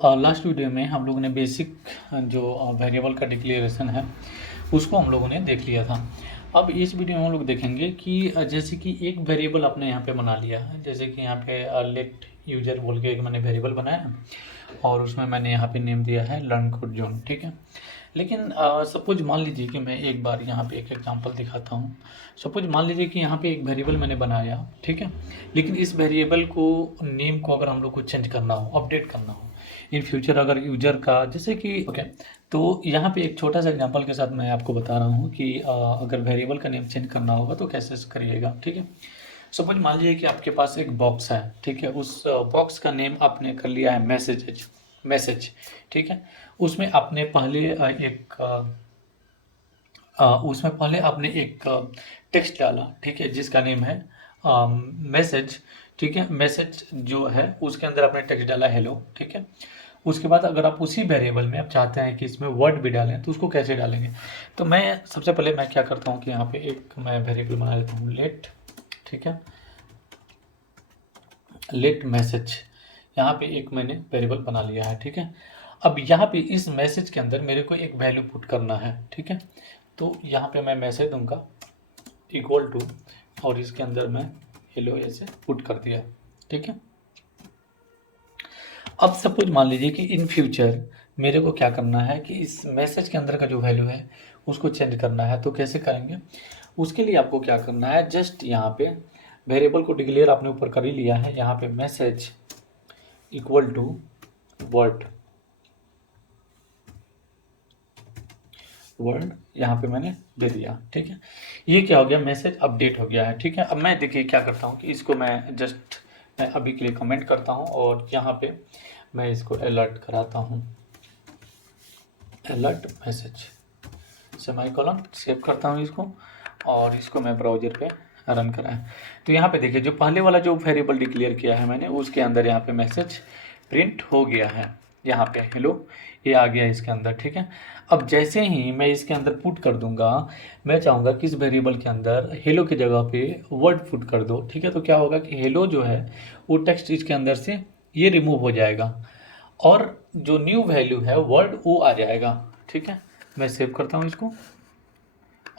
Last video में हम लोगों ने बेसिक जो वेरिएबल का डिक्लेरेशन है उसको हम लोगों ने देख लिया था। अब इस वीडियो में हम लोग देखेंगे कि जैसे कि एक वेरिएबल आपने यहाँ पे बना लिया है, जैसे कि यहाँ पे लेट यूजर बोल के एक मैंने वेरिएबल बनाया है और उसमें मैंने यहाँ पे नेम दिया है लर्न कोड जोन, ठीक है। लेकिन सपोज मान लीजिए कि मैं एक बार यहाँ पे एक एग्जांपल दिखाता हूँ। सपोज मान लीजिए कि यहाँ पे एक वेरिएबल मैंने बनाया, ठीक है। लेकिन इस वेरिएबल को नेम को अगर हम लोग को चेंज करना हो, अपडेट करना हो इन फ्यूचर, अगर यूजर का जैसे कि ओके, तो यहाँ पे एक छोटा सा एग्जांपल के साथ मैं आपको बता रहा हूँ कि अगर वेरिएबल का नेम चेंज करना होगा तो कैसे करिएगा, ठीक है। सपोज मान लीजिए कि आपके पास एक बॉक्स है, ठीक है। उस बॉक्स का नेम आपने कर लिया है मैसेज, ठीक है। उसमें आपने पहले उसमें पहले आपने एक टेक्स्ट डाला, ठीक है, जिसका नेम है मैसेज, ठीक है। मैसेज जो है उसके अंदर आपने टेक्स्ट डाला हेलो, ठीक है। उसके बाद अगर आप उसी वेरिएबल में आप चाहते हैं कि इसमें वर्ड भी डालें तो उसको कैसे डालेंगे। तो मैं सबसे पहले मैं क्या करता हूँ कि यहाँ पे एक मैं वेरिएबल बना लेता हूँ लेट, ठीक है, लेट मैसेज। यहाँ पे एक मैंने वेरिएबल बना लिया है, ठीक है। अब यहाँ पे इस मैसेज के अंदर मेरे को एक वैल्यू पुट करना है, ठीक है। तो यहाँ पे मैं मैसेज दूंगा इक्वल टू और इसके अंदर मैं हेलो ऐसे पुट कर दिया, ठीक है। अब सपोज मान लीजिए कि इन फ्यूचर मेरे को क्या करना है कि इस मैसेज के अंदर का जो वैल्यू है उसको चेंज करना है। तो कैसे करेंगे, उसके लिए आपको क्या करना है, जस्ट यहाँ पे वेरिएबल को डिक्लेयर आपने ऊपर कर ही लिया है। यहाँ पे message equal to word word यहाँ पे मैंने दे दिया, ठीक है। ये क्या हो गया, मैसेज अपडेट हो गया है, ठीक है। अब मैं देखिए क्या करता हूँ कि इसको मैं जस्ट मैं अभी के लिए कमेंट करता हूँ और यहाँ पे मैं इसको अलर्ट कराता हूँ, अलर्ट मैसेज सेमीकोलन, सेव करता हूँ इसको और इसको मैं ब्राउज़र पे रन कराएं। तो यहाँ पे देखिए जो पहले वाला जो वेरिएबल डिक्लेयर किया है मैंने उसके अंदर यहाँ पे मैसेज प्रिंट हो गया है, यहाँ पे हेलो ये आ गया इसके अंदर, ठीक है। अब जैसे ही मैं इसके अंदर पुट कर दूंगा, मैं चाहूँगा कि इस वेरिएबल के अंदर हेलो की जगह पे वर्ड पुट कर दो, ठीक है। तो क्या होगा कि हेलो जो है वो टेक्स्ट इसके अंदर से ये रिमूव हो जाएगा और जो न्यू वैल्यू है वर्ड वो आ जाएगा, ठीक है। मैं सेव करता हूँ इसको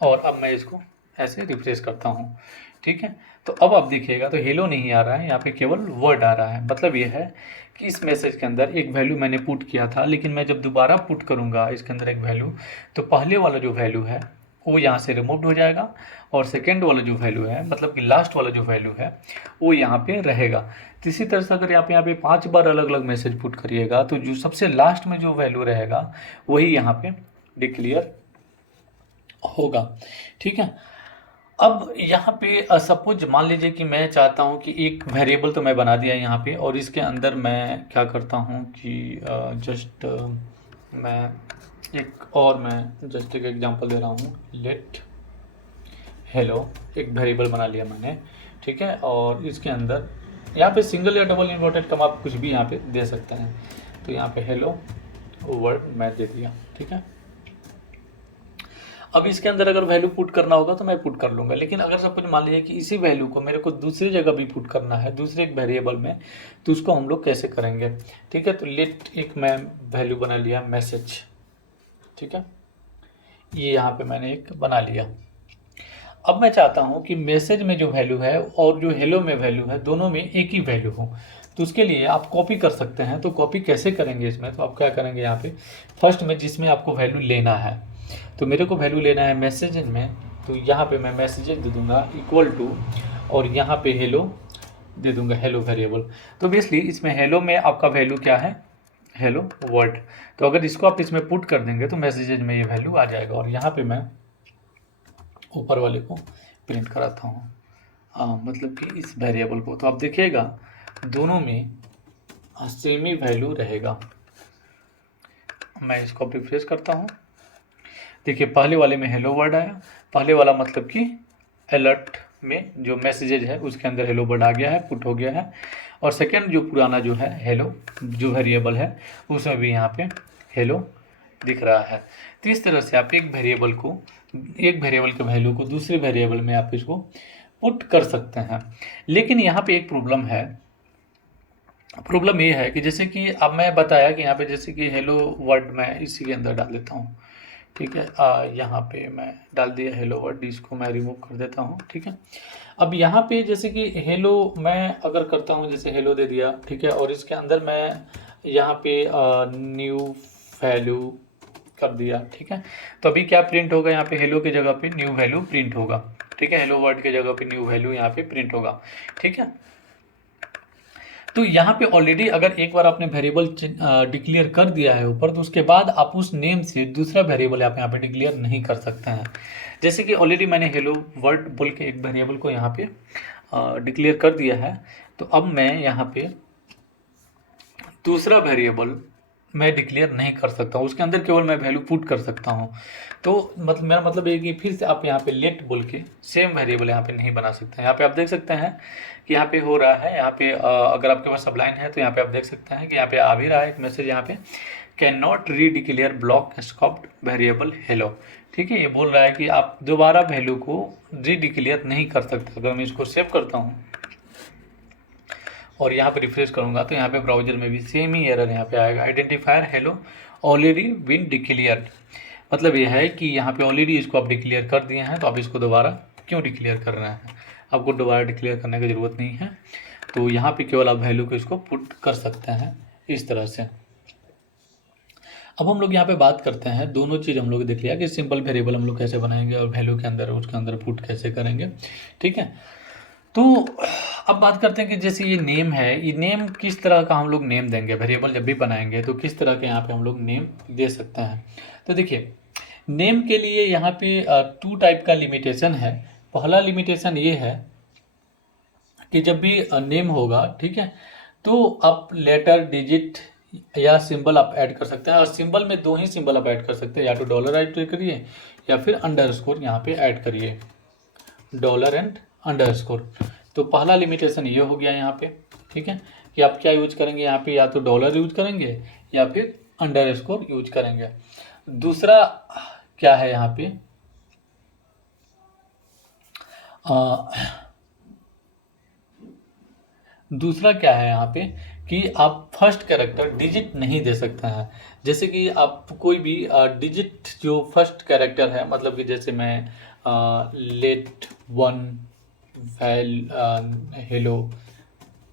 और अब मैं इसको ऐसे रिफ्रेश करता हूँ, ठीक है। तो अब आप देखिएगा तो हेलो नहीं आ रहा है, यहाँ पे केवल वर्ड आ रहा है। मतलब ये है कि इस मैसेज के अंदर एक वैल्यू मैंने पुट किया था, लेकिन मैं जब दोबारा पुट करूँगा इसके अंदर एक वैल्यू, तो पहले वाला जो वैल्यू है वो यहाँ से रिमूव हो जाएगा और सेकेंड वाला जो वैल्यू है, मतलब कि लास्ट वाला जो वैल्यू है वो यहाँ पे रहेगा। तो इसी तरह से अगर आप यहाँ पे 5 बार अलग अलग मैसेज पुट करिएगा तो जो सबसे लास्ट में जो वैल्यू रहेगा वही यहाँ पे डिक्लेयर होगा, ठीक है। अब यहाँ पे सपोज मान लीजिए कि मैं चाहता हूँ कि एक वेरिएबल तो मैं बना दिया यहाँ पे और इसके अंदर मैं क्या करता हूँ कि जस्ट मैं मैं जस्ट एक एग्जांपल दे रहा हूँ लेट हेलो, एक वेरिएबल बना लिया मैंने, ठीक है। और इसके अंदर यहाँ पे सिंगल या डबल इन्वर्टेड कमा आप कुछ भी यहाँ पे दे सकते हैं। तो यहाँ पे हेलो वर्ड मैं दे दिया, ठीक है। अब इसके अंदर अगर वैल्यू पुट करना होगा तो मैं पुट कर लूँगा, लेकिन अगर सपोज मान लीजिए कि इसी वैल्यू को मेरे को दूसरी जगह भी पुट करना है, दूसरे एक वेरिएबल में, तो उसको हम लोग कैसे करेंगे, ठीक है। तो लेट एक मैं वैल्यू बना लिया मैसेज, ठीक है। ये यहाँ पे मैंने एक बना लिया। अब मैं चाहता हूँ कि मैसेज में जो वैल्यू है और जो हेलो में वैल्यू है दोनों में एक ही वैल्यू हो। तो उसके लिए आप कॉपी कर सकते हैं। तो कॉपी कैसे करेंगे इसमें, तो आप क्या करेंगे, यहाँ पे फर्स्ट में जिसमें आपको वैल्यू लेना है, तो मेरे को वैल्यू लेना है मैसेज में, तो यहाँ पे मैं मैसेज दे दूंगा इक्वल टू और यहाँ पे हेलो दे दूंगा, हेलो वेरिएबल। तो बेसिकली इसमें हेलो में आपका वैल्यू क्या है, हेलो वर्ड। तो अगर इसको आप इसमें पुट कर देंगे तो मैसेजेज में ये वैल्यू आ जाएगा और यहाँ पे मैं ऊपर वाले को प्रिंट कराता हूँ, मतलब कि इस वेरिएबल को। तो आप देखिएगा दोनों में सेम ही वैल्यू रहेगा। मैं इसको रिफ्रेश करता हूँ, देखिए पहले वाले में हेलो वर्ड आया, पहले वाला मतलब कि अलर्ट में जो मैसेजेज है उसके अंदर हेलो वर्ड आ गया है, पुट हो गया है। और सेकेंड जो पुराना जो है हेलो जो वेरिएबल है उसमें भी यहाँ पे हेलो दिख रहा है। तो इस तरह से आप एक वेरिएबल के वैल्यू को दूसरे वेरिएबल में आप इसको पुट कर सकते हैं। लेकिन यहाँ पे एक प्रॉब्लम है प्रॉब्लम ये है कि जैसे कि अब मैं बताया कि यहाँ पे जैसे कि हेलो वर्ड मैं इसी के अंदर डाल देता हूँ, ठीक है। यहाँ पे मैं डाल दिया हेलो वर्ड, इसको मैं रिमूव कर देता हूँ, ठीक है। अब यहाँ पे जैसे कि हेलो मैं अगर करता हूँ, जैसे हेलो दे दिया, ठीक है, और इसके अंदर मैं यहाँ पे न्यू वैल्यू कर दिया, ठीक है। तो अभी क्या प्रिंट होगा, यहाँ पे हेलो की जगह पे न्यू वैल्यू प्रिंट होगा, ठीक है। हेलो वर्ड की जगह पे न्यू वैल्यू यहाँ पे प्रिंट होगा, ठीक है। तो यहाँ पे ऑलरेडी अगर एक बार आपने वेरिएबल डिक्लेयर कर दिया है ऊपर, तो उसके बाद आप उस नेम से दूसरा वेरिएबल आप यहाँ पे डिक्लेयर नहीं कर सकते हैं। जैसे कि ऑलरेडी मैंने हेलो वर्ड बोल के एक वेरिएबल को यहाँ पे डिक्लेयर कर दिया है, तो अब मैं यहाँ पे दूसरा वेरिएबल मैं डिक्लेयर नहीं कर सकता हूँ, उसके अंदर केवल मैं वैल्यू पुट कर सकता हूँ। तो मतलब मेरा मतलब ये कि फिर से आप यहाँ पे लेट बोल के सेम वेरिएबल यहाँ पे नहीं बना सकते हैं। यहाँ पे आप देख सकते हैं कि यहाँ पे हो रहा है, यहाँ पे अगर आपके पास सबलाइन है तो यहाँ पे आप देख सकते हैं कि यहाँ पे आ भी रहा है एक मैसेज, यहाँ पे कैन नॉट री declare block scoped variable hello, ठीक है। ये बोल रहा है कि आप दोबारा वैल्यू को री डिक्लेयर नहीं कर सकते। अगर मैं इसको सेव करता हूँ और यहाँ पे रिफ्रेश करूँगा तो यहाँ पे ब्राउजर में भी सेम ही एरर यहाँ पे आएगा, identifier hello already been declared. मतलब ये है कि यहाँ पे ऑलरेडी इसको आप डिक्लेयर कर दिए हैं, तो आप इसको दोबारा क्यों डिक्लेयर कर रहे हैं, आपको दोबारा डिक्लेयर करने की ज़रूरत नहीं है। तो यहाँ पे केवल आप वैल्यू को इसको पुट कर सकते हैं इस तरह से। अब हम लोग यहाँ पे बात करते हैं, दोनों चीज़ हम लोग देख लिया कि सिंपल वेरिएबल हम लोग कैसे बनाएंगे और वैल्यू के अंदर उसके अंदर पुट कैसे करेंगे, ठीक है। तो अब बात करते हैं कि जैसे ये नेम है, ये नेम किस तरह का हम लोग नेम देंगे, वेरिएबल जब भी बनाएंगे तो किस तरह के यहाँ पे हम लोग नेम दे सकते हैं। तो देखिए नेम के लिए यहाँ पे 2 टाइप का लिमिटेशन है। पहला लिमिटेशन ये है कि जब भी नेम होगा, ठीक है, तो आप लेटर डिजिट या सिंबल आप ऐड कर सकते हैं, और सिंबल में 2 ही सिंबल आप ऐड कर सकते हैं, या तो डॉलर ऐड करिए या फिर अंडरस्कोर यहाँ पे ऐड करिए, डॉलर एंड अंडरस्कोर। तो पहला लिमिटेशन ये हो गया यहाँ पे, ठीक है, कि आप क्या यूज करेंगे यहाँ पे, या तो डॉलर यूज करेंगे या फिर अंडरस्कोर यूज करेंगे। दूसरा क्या है यहाँ पे, दूसरा क्या है यहाँ पे कि आप फर्स्ट कैरेक्टर डिजिट नहीं दे सकते हैं। जैसे कि आप कोई भी डिजिट जो फर्स्ट कैरेक्टर है, मतलब कि जैसे मैं लेट वन हेलो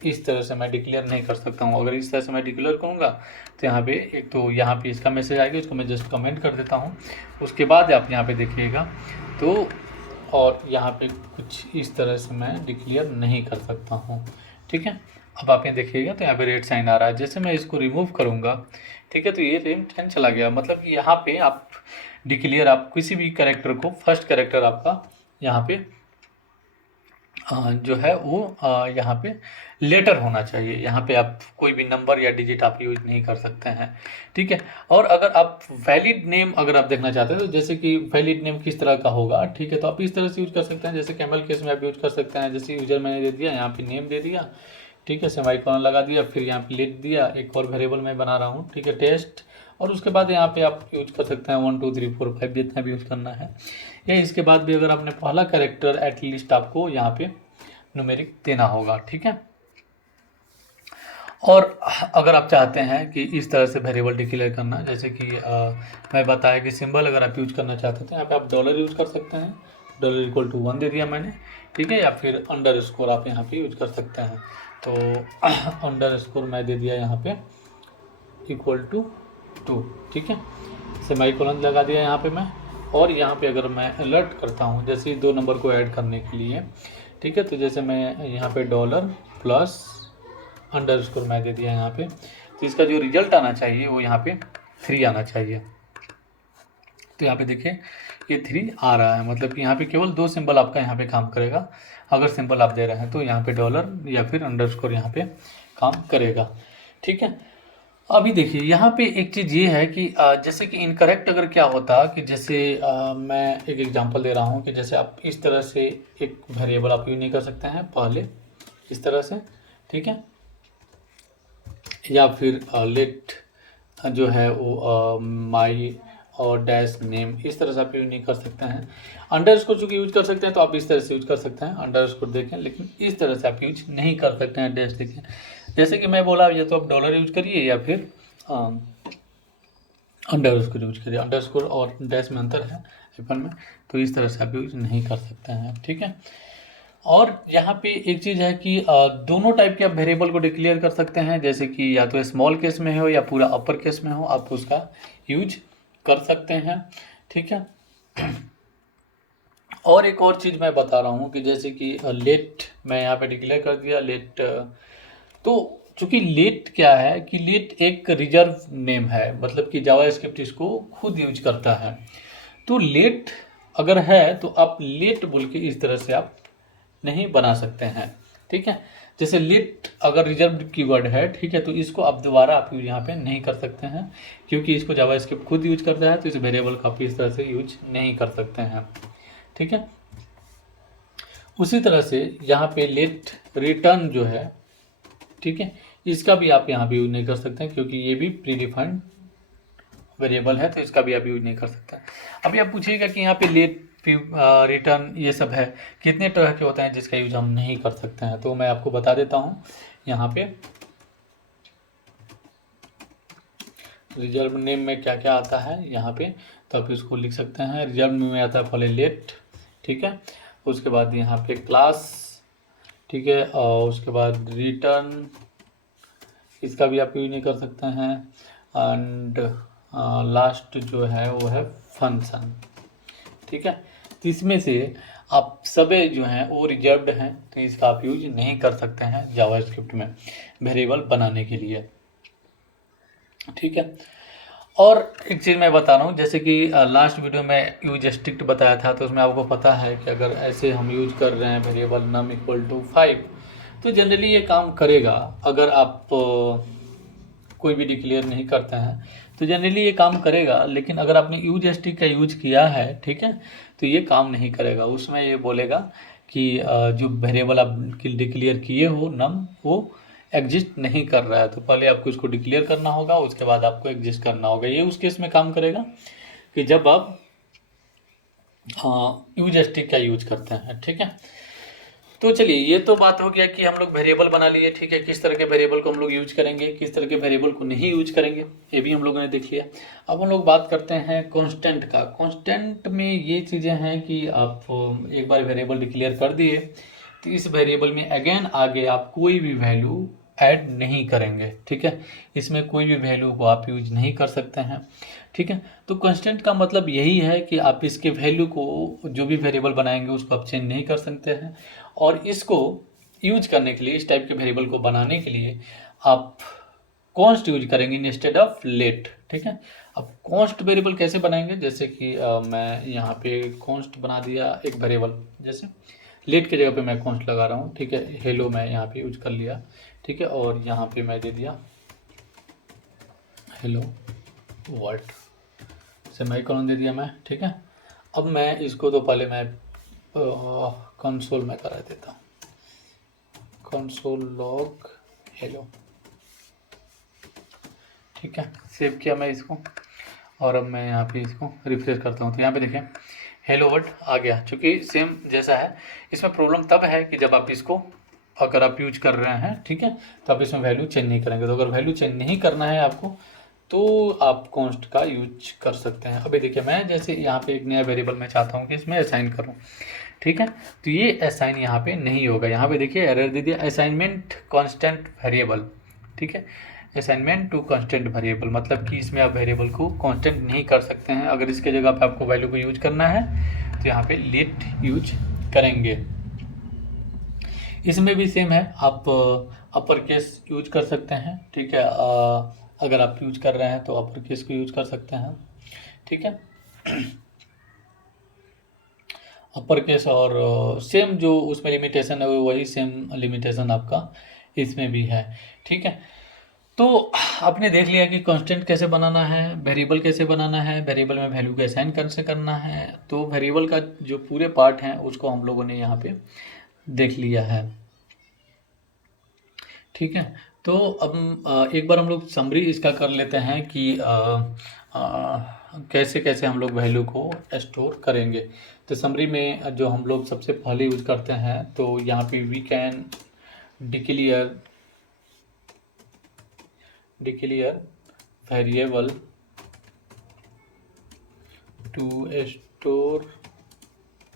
इस तरह से मैं डिक्लेयर नहीं कर सकता हूँ। अगर इस तरह से मैं डिक्लेयर करूँगा तो यहाँ पे एक तो यहाँ पे इसका मैसेज आएगा, इसको मैं जस्ट कमेंट कर देता हूँ। उसके बाद आप यहाँ पे देखिएगा तो, और यहाँ पे कुछ इस तरह से मैं डिक्लेयर नहीं कर सकता हूँ, ठीक है। अब आप यहाँ देखिएगा तो यहाँ पे रेड साइन आ रहा है। जैसे मैं इसको रिमूव करूँगा, ठीक है, तो ये रेड साइन चला गया। मतलब कि यहाँ पे आप डिक्लेयर आप किसी भी कैरेक्टर को, फर्स्ट कैरेक्टर आपका यहाँ पे जो है वो यहाँ पे लेटर होना चाहिए। यहाँ पे आप कोई भी नंबर या डिजिट आप यूज नहीं कर सकते हैं, ठीक है। और अगर आप वैलिड नेम अगर आप देखना चाहते हैं, तो जैसे कि वैलिड नेम किस तरह का होगा, ठीक है, तो आप इस तरह से यूज कर सकते हैं। जैसे कैमल केस में आप यूज कर सकते हैं, जैसे यूजर मैंने दे दिया, यहाँ पे नेम दे दिया, ठीक है, सेमीकोलन लगा दिया, फिर यहाँ पे लेट दिया, एक और वेरिएबल मैं बना रहा हूँ, ठीक है, टेस्ट, और उसके बाद यहाँ पे आप यूज कर सकते हैं 1 2 3 4 5 जितना भी यूज करना है। या इसके बाद भी अगर आपने पहला कैरेक्टर एटलीस्ट आपको यहाँ पे न्यूमेरिक देना होगा, ठीक है। और अगर आप चाहते हैं कि इस तरह से वेरिएबल डिक्लेयर करना, जैसे कि मैं बताया कि सिंबल अगर आप यूज करना चाहते हैं तो यहाँ पे आप डॉलर यूज कर सकते हैं, डॉलर इक्वल टू 1 दे दिया मैंने, ठीक है, या फिर अंडरस्कोर आप यहाँ पे यूज कर सकते हैं। तो अंडरस्कोर मैं दे दिया यहाँ पे इक्वल टू 2, ठीक है, सेमीकोलन लगा दिया यहाँ पे मैं। और यहाँ पे अगर मैं अलर्ट करता हूँ, जैसे 2 नंबर को ऐड करने के लिए, ठीक है, तो जैसे मैं यहाँ पे डॉलर प्लस अंडरस्कोर मैं दे दिया यहाँ पे, तो इसका जो रिजल्ट आना चाहिए वो यहाँ पे 3 आना चाहिए। तो यहाँ पे देखिए ये 3 आ रहा है, मतलब कि यहाँ पे केवल 2 सिंबल आपका यहाँ पे काम करेगा। अगर सिंबल आप दे रहे हैं तो यहाँ पे डॉलर या फिर अंडरस्कोर यहाँ पे काम करेगा, ठीक है। अभी देखिए यहाँ पे एक चीज़ ये है कि जैसे कि इनकरेक्ट अगर क्या होता कि जैसे मैं एक एग्जांपल दे रहा हूँ कि जैसे आप इस तरह से एक वेरिएबल आप यूज नहीं कर सकते हैं पहले इस तरह से, ठीक है, या फिर लेट जो है वो माई और डैश नेम इस तरह से आप यूज नहीं कर सकते हैं। अंडरस्कोर चूँकि यूज कर सकते हैं तो आप इस तरह से यूज कर सकते हैं अंडरस्कोर देखें, लेकिन इस तरह से आप यूज नहीं कर सकते हैं डैश देखें। जैसे कि मैं बोला, या तो आप डॉलर यूज करिए या फिर अंडरस्कोर यूज करिए। अंडरस्कोर और डैश में अंतर है एप्पल में, तो इस तरह से आप यूज नहीं कर सकते हैं, ठीक है। और यहाँ पे एक चीज़ है कि दोनों टाइप के आप वेरिएबल को डिक्लेयर कर सकते हैं, जैसे कि या तो स्मॉल केस में हो या पूरा अपर केस में हो, आप उसका यूज कर सकते हैं, ठीक है। और एक और चीज़ मैं बता रहा हूँ कि जैसे कि लेट मैं यहाँ पे डिक्लेयर कर दिया लेट, तो चूंकि लेट क्या है कि लेट एक रिजर्व नेम है, मतलब कि जावास्क्रिप्ट इसको खुद यूज करता है। तो लेट अगर है तो आप लेट बोल के इस तरह से आप नहीं बना सकते हैं, ठीक है। जैसे लेट अगर रिजर्व कीवर्ड है, ठीक है, तो इसको आप दोबारा आप यहाँ पे नहीं कर सकते हैं, क्योंकि इसको जावास्क्रिप्ट खुद यूज करता है, तो इस वेरिएबल का आप इस तरह से यूज नहीं कर सकते हैं, ठीक है। उसी तरह से यहाँ पे लेट रिटर्न जो है, ठीक है, इसका भी आप यहाँ पे यूज नहीं कर सकते हैं, क्योंकि ये भी प्री डिफाइंड वेरिएबल है, तो इसका भी आप यूज नहीं कर सकते। अभी आप पूछिएगा कि यहाँ पे लेट रिटर्न ये सब है, कितने तरह के होते हैं जिसका यूज हम नहीं कर सकते हैं, तो मैं आपको बता देता हूँ। यहाँ पे रिजर्व नेम में क्या क्या आता है यहाँ पे, तो आप इसको लिख सकते हैं। रिजर्व नेम में आता है पहले लेट, ठीक है, उसके बाद यहाँ पे क्लास, ठीक है, और उसके बाद रिटर्न, इसका भी आप यूज नहीं कर सकते हैं। एंड लास्ट जो है वो है फंक्शन, ठीक है। तो इसमें से आप सभी जो हैं वो रिजर्व्ड हैं, तो इसका आप यूज नहीं कर सकते हैं जावास्क्रिप्ट में वेरिएबल बनाने के लिए, ठीक है। और एक चीज़ मैं बता रहा हूँ, जैसे कि लास्ट वीडियो में यूज स्ट्रिक्ट बताया था, तो उसमें आपको पता है कि अगर ऐसे हम यूज कर रहे हैं वेरिएबल नम इक्वल टू 5, तो जनरली ये काम करेगा। अगर आप कोई भी डिक्लेयर नहीं करते हैं तो जनरली ये काम करेगा, लेकिन अगर आपने यूज स्ट्रिक्ट का यूज किया है, ठीक है, तो ये काम नहीं करेगा। उसमें ये बोलेगा कि जो वेरिएबल आप डिक्लेयर किए हो नम, वो एग्जिस्ट नहीं कर रहा है, तो पहले आपको इसको डिक्लेयर करना होगा, उसके बाद आपको एग्जिस्ट करना होगा। ये उस केस में काम करेगा कि जब आप यूज स्ट्रिक्ट का यूज करते हैं, ठीक है। तो चलिए, ये तो बात हो गया कि हम लोग वेरिएबल बना लिए, ठीक है, किस तरह के वेरिएबल को हम लोग यूज करेंगे, किस तरह के वेरिएबल को नहीं यूज करेंगे, ये भी हम लोगों ने देख लिया। अब हम लोग बात करते हैं कांस्टेंट का। कांस्टेंट में ये चीज़ें हैं कि आप एक बार वेरिएबल डिक्लेयर कर दिए, तो इस वेरिएबल में अगेन आगे आप कोई भी वैल्यू ऐड नहीं करेंगे, ठीक है। इसमें कोई भी वैल्यू को आप यूज नहीं कर सकते हैं, ठीक है। तो कांस्टेंट का मतलब यही है कि आप इसके वैल्यू को, जो भी वेरिएबल बनाएंगे उसको आप चेंज नहीं कर सकते हैं, और इसको यूज करने के लिए, इस टाइप के वेरिएबल को बनाने के लिए आप कॉन्स्ट यूज करेंगे इंस्टेड ऑफ लेट, ठीक है। अब कॉन्स्ट वेरिएबल कैसे बनाएंगे, जैसे कि मैं यहाँ पे कॉन्स्ट बना दिया एक वेरिएबल, जैसे लेट के जगह पे मैं कॉन्स्ट लगा रहा हूँ, ठीक है। हेलो मैं यहाँ पे यूज कर लिया, ठीक है, और यहाँ पे मैं दे दिया हेलो वर्ल्ड, सेमीकोलन दे दिया मैं, ठीक है। अब मैं इसको तो पहले मैं कंसोल में करा देता हूँ, कंसोल लॉग हेलो, ठीक है। सेव किया मैं इसको, और अब मैं यहाँ पे इसको रिफ्रेश करता हूँ, तो यहाँ पे देखें हेलो वर्ड आ गया, चूँकि सेम जैसा है। इसमें प्रॉब्लम तब है कि जब आप इसको अगर आप यूज कर रहे हैं, ठीक है, तो आप इसमें वैल्यू चेंज नहीं करेंगे। तो अगर वैल्यू चेंज नहीं करना है आपको, तो आप कॉन्स्ट का यूज कर सकते हैं। अभी देखिए, मैं जैसे यहाँ पे एक नया वेरिएबल मैं चाहता हूँ कि इसमें असाइन करूँ, ठीक है, तो ये असाइन यहाँ पे नहीं होगा। यहाँ पे देखिए एरर दे दिया, असाइनमेंट कांस्टेंट वेरिएबल, ठीक है, असाइनमेंट टू कांस्टेंट वेरिएबल, मतलब कि इसमें आप वेरिएबल को कांस्टेंट नहीं कर सकते हैं। अगर इसके जगह पे आपको वैल्यू को यूज करना है तो यहाँ पे लेट यूज करेंगे। इसमें भी सेम है, आप अपर केस यूज कर सकते हैं, ठीक है। अगर आप यूज कर रहे हैं तो अपर केस को यूज कर सकते हैं, ठीक है। अपर केस और सेम जो उसमें लिमिटेशन है वही सेम लिमिटेशन आपका इसमें भी है, ठीक है। तो आपने देख लिया कि कांस्टेंट कैसे बनाना है, वेरिएबल कैसे बनाना है, वेरिएबल में वैल्यू को असाइन कैसे करना है। तो वेरिएबल का जो पूरे पार्ट हैं उसको हम लोगों ने यहाँ पे देख लिया है, ठीक है। तो अब एक बार हम लोग समरी इसका कर लेते हैं कि कैसे कैसे हम लोग वैल्यू को स्टोर करेंगे। तो समरी में जो हम लोग सबसे पहले यूज करते हैं, तो यहाँ पे we can declare declare variable to store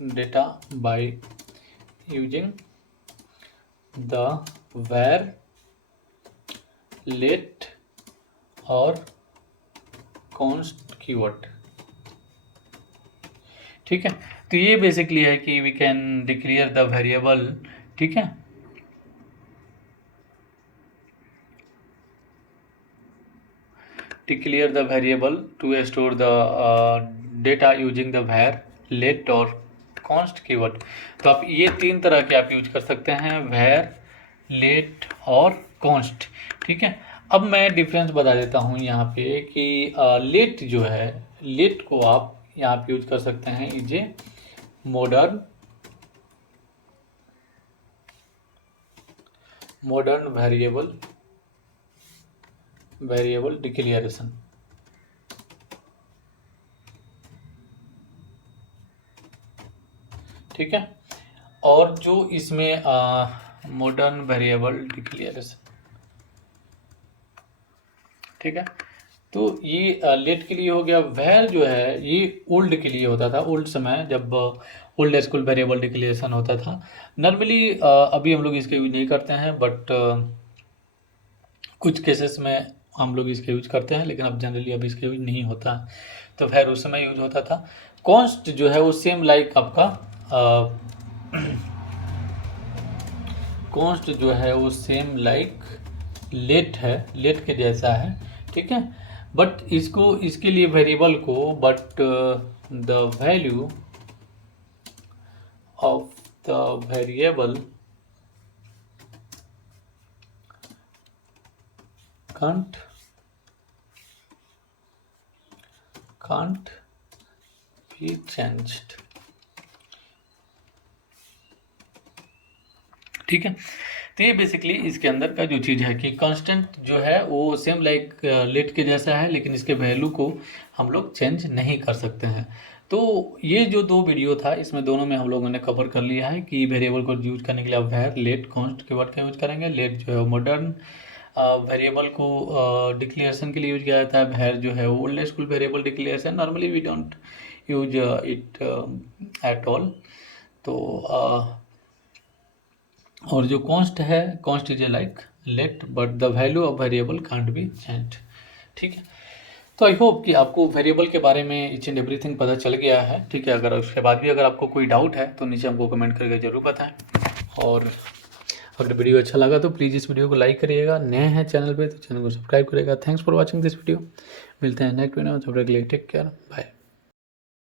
data by using the var, let और const कीवर्ड। ठीक है, तो ये बेसिकली है कि we can declare the variable. ठीक है, declare the variable to store the data using the var, let और const कीवर्ड। तो आप ये तीन तरह के आप यूज कर सकते हैं, var, let और const। ठीक है, अब मैं डिफरेंस बता देता हूँ यहाँ पे कि let जो है, let को आप यहाँ पे यूज कर सकते हैं is a modern variable declaration. ठीक है, और जो इसमें मॉडर्न वेरिएबल डिक्लेरेशन, ठीक है, तो ये लेट के लिए हो गया। वैल जो है ये ओल्ड के लिए होता था, ओल्ड समय जब ओल्ड स्कूल वेरिएबल डिक्लेरेशन होता था। नॉर्मली अभी हम लोग इसका यूज नहीं करते हैं, बट कुछ केसेस में हम लोग इसका यूज करते हैं, लेकिन अब जनरली अब इसका यूज नहीं होता। तो फिर उस समय यूज होता था। कॉन्स्ट जो है वो सेम लाइक आपका कॉन्स्ट जो है वो सेम लाइक लेट है, लेट के जैसा है। ठीक है, बट इसको इसके लिए वेरिएबल को but the value of the variable can't be changed। ठीक है, तो ये बेसिकली इसके अंदर का जो चीज़ है कि कांस्टेंट जो है वो सेम लाइक लेट के जैसा है, लेकिन इसके वैल्यू को हम लोग चेंज नहीं कर सकते हैं। तो ये जो दो वीडियो था इसमें दोनों में हम लोगों ने कवर कर लिया है कि वेरिएबल को यूज करने के लिए आप वैर, लेट, कॉन्स्ट कीवर्ड का यूज करेंगे। लेट जो है मॉडर्न वेरिएबल को डिक्लेरेशन के लिए यूज किया जाता है। वैर जो है old school variable declaration, normally we don't use it at all. तो और जो कॉन्स्ट है, const is a like let but the value of variable can't be change. ठीक है, तो आई होप कि आपको वेरिएबल के बारे में ईच एंड एवरीथिंग पता चल गया है। ठीक है, अगर उसके बाद भी अगर आपको कोई डाउट है तो नीचे हमको कमेंट करके ज़रूर बताएं। और अगर वीडियो अच्छा लगा तो प्लीज़ इस वीडियो को लाइक करिएगा, नए हैं चैनल पे तो चैनल को सब्सक्राइब करिएगा। Thanks for watching this video. मिलते हैं नेक्स्ट वीडियो में, तब तक के लिए टेक केयर, बाय।